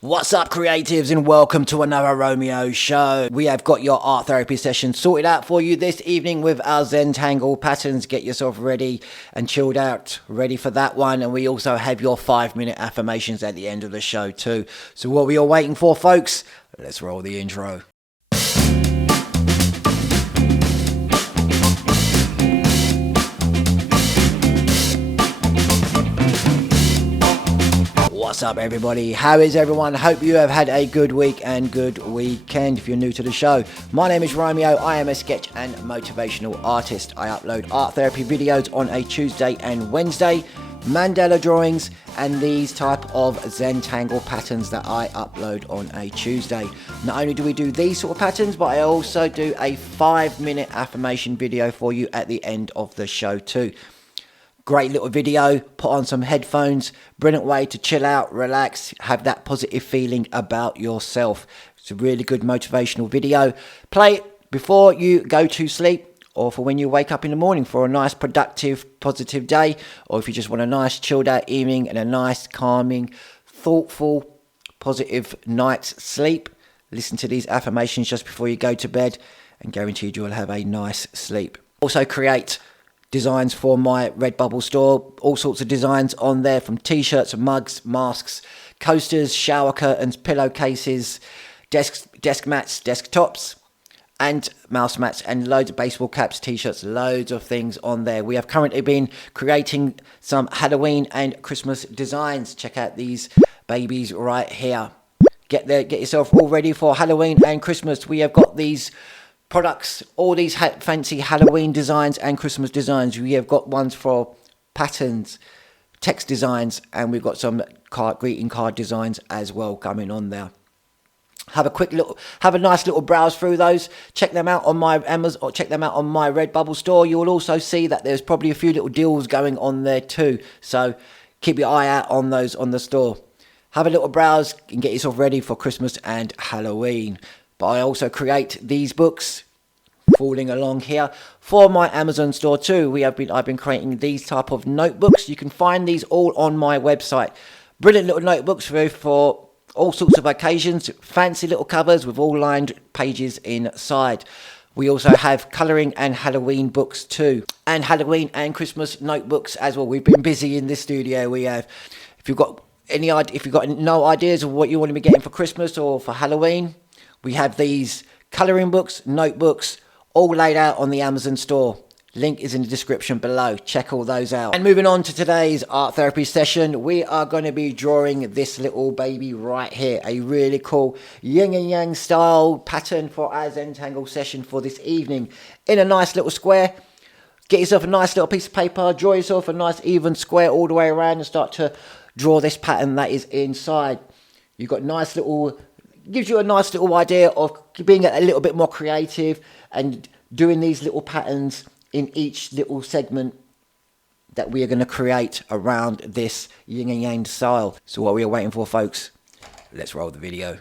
What's up, creatives, and welcome to another Romeo show. We have got your art therapy session sorted out for you this evening with our Zentangle patterns. Get yourself ready and chilled out, ready for that one. And we also have your 5-minute affirmations at the end of the show too. So what we are waiting for, folks? Let's roll the intro. What's up, everybody? How is everyone? Hope you have had a good week and good weekend. If you're new to the show, my name is Romeo. I am a sketch and motivational artist. I upload art therapy videos on a Tuesday and Wednesday, mandala drawings, and these type of Zentangle patterns that I upload on a Tuesday. Not only do we do these sort of patterns, but I also do a 5-minute affirmation video for you at the end of the show too. Great little video, put on some headphones, brilliant way to chill out, relax, have that positive feeling about yourself. It's a really good motivational video. Play it before you go to sleep or for when you wake up in the morning for a nice, productive, positive day, or if you just want a nice chilled out evening and a nice, calming, thoughtful, positive night's sleep. Listen to these affirmations just before you go to bed and guaranteed you will have a nice sleep. Also create designs for my Redbubble store, all sorts of designs on there, from t-shirts, mugs, masks, coasters, shower curtains, pillowcases, desk mats, desktops, and mouse mats, and loads of baseball caps, t-shirts, loads of things on there. We have currently been creating some Halloween and Christmas designs. Check out these babies right here. Get yourself all ready for Halloween and Christmas. We have got these products, all these fancy Halloween designs and Christmas designs. We have got ones for patterns, text designs, and we've got some greeting card designs as well coming on there. Have a nice little browse through those. Check them out on my Amazon, or check them out on my Redbubble store. You will also see that there's probably a few little deals going on there too. So keep your eye out on those on the store. Have a little browse and get yourself ready for Christmas and Halloween. But I also create these books, falling along here, for my Amazon store too. I've been creating these type of notebooks. You can find these all on my website. Brilliant little notebooks for all sorts of occasions. Fancy little covers with all lined pages inside. We also have colouring and Halloween books too, and Halloween and Christmas notebooks as well. We've been busy in this studio. We have. If you've got no ideas of what you want to be getting for Christmas or for Halloween, we have these colouring books, notebooks, all laid out on the Amazon store. Link is in the description below. Check all those out. And moving on to today's art therapy session, we are going to be drawing this little baby right here. A really cool yin and yang style pattern for our Zentangle session for this evening. In a nice little square. Get yourself a nice little piece of paper. Draw yourself a nice even square all the way around and start to draw this pattern that is inside. You've got nice little... gives you a nice little idea of being a little bit more creative and doing these little patterns in each little segment that we are going to create around this yin and yang style. So what we are waiting for, folks, let's roll the video.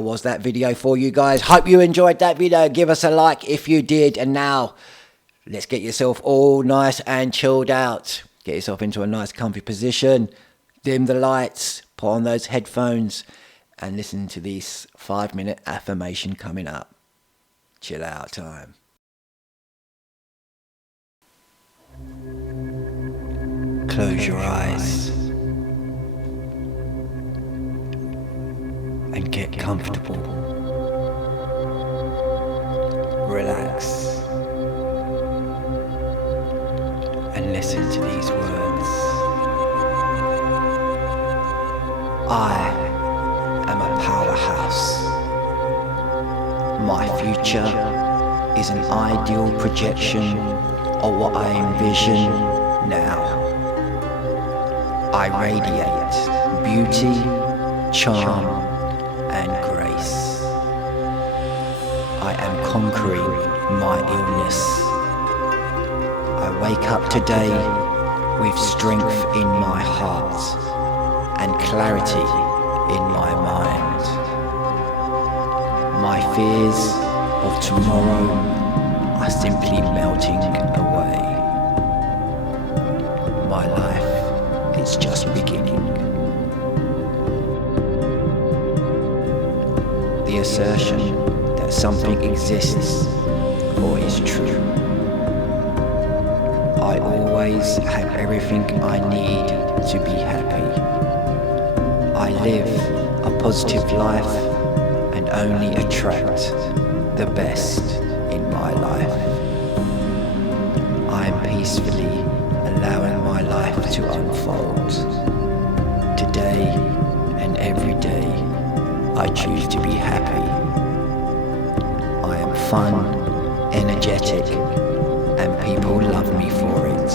Was that video for you guys. Hope you enjoyed that video. Give us a like if you did. And now let's get yourself all nice and chilled out. Get yourself into a nice comfy position. Dim the lights. Put on those headphones and listen to this 5-minute affirmation coming up. Chill out time. Close your eyes and get comfortable. Relax and listen to these words. I am a powerhouse. My future is an ideal projection of what I envision now. I radiate beauty, charm, and grace. I am conquering my illness. I wake up today with strength in my heart and clarity in my mind. My fears of tomorrow are simply melting away. My life is just beginning. The assertion that something exists or is true. I always have everything I need to be happy. I live a positive life and only attract the best in my life. I am peacefully allowing my life to unfold. Today and every day, I choose to be happy. I am fun, energetic, and people love me for it.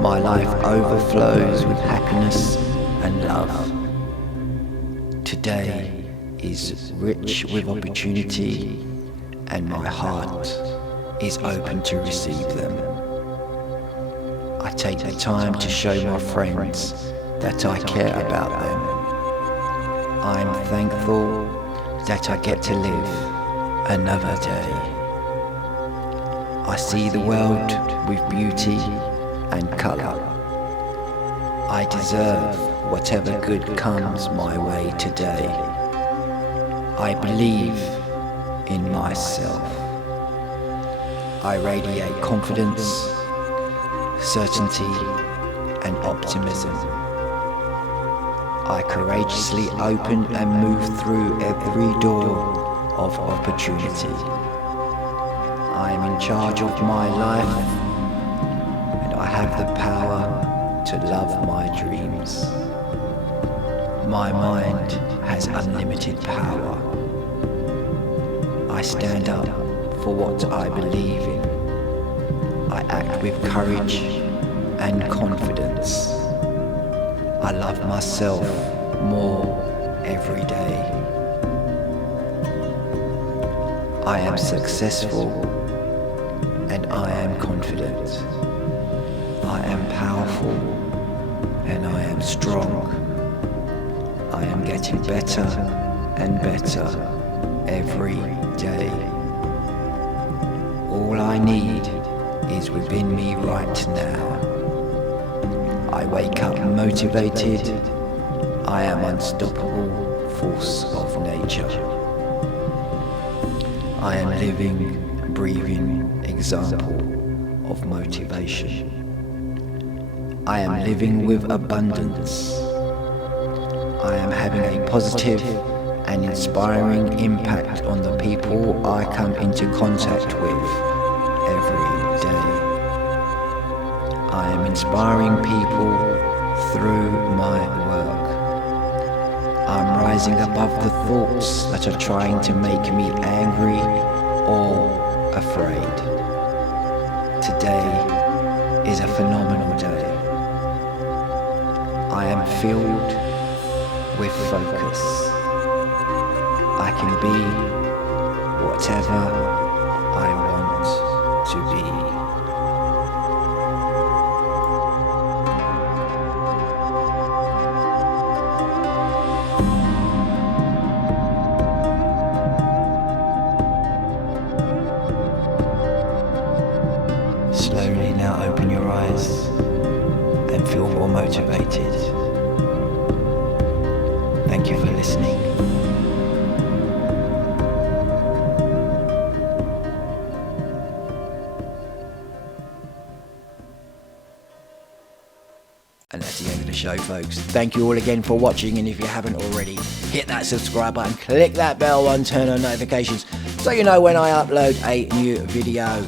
My life overflows with happiness and love. Today is rich with opportunity, and my heart is open to receive them. I take the time to show my friends that I care about them. I'm thankful that I get to live another day. I see the world with beauty and colour. I deserve whatever good comes my way today. I believe in myself. I radiate confidence, certainty, and optimism. I courageously open and move through every door of opportunity. I am in charge of my life, and I have the power to love my dreams. My mind has unlimited power. I stand up for what I believe in. I act with courage and confidence. I love myself more every day. I am successful and I am confident. I am powerful and I am strong. I am getting better and better every day. All I need is within me right now. I wake up motivated. I am unstoppable force of nature. I am living, breathing example of motivation. I am living with abundance. I am having a positive and inspiring impact on the people I come into contact with every day. I am inspiring people through my work. I'm rising above the thoughts that are trying to make me angry or afraid. Today is a phenomenal day. I am filled with focus. I can be whatever I want to be. now open your eyes and feel more motivated. Thank you for listening. And that's the end of the show, folks. Thank you all again for watching, and if you haven't already, hit that subscribe button, click that bell and turn on notifications so you know when I upload a new video.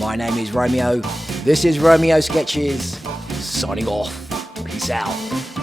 My name is Romeo. This is Romeo Sketches, signing off. Peace out.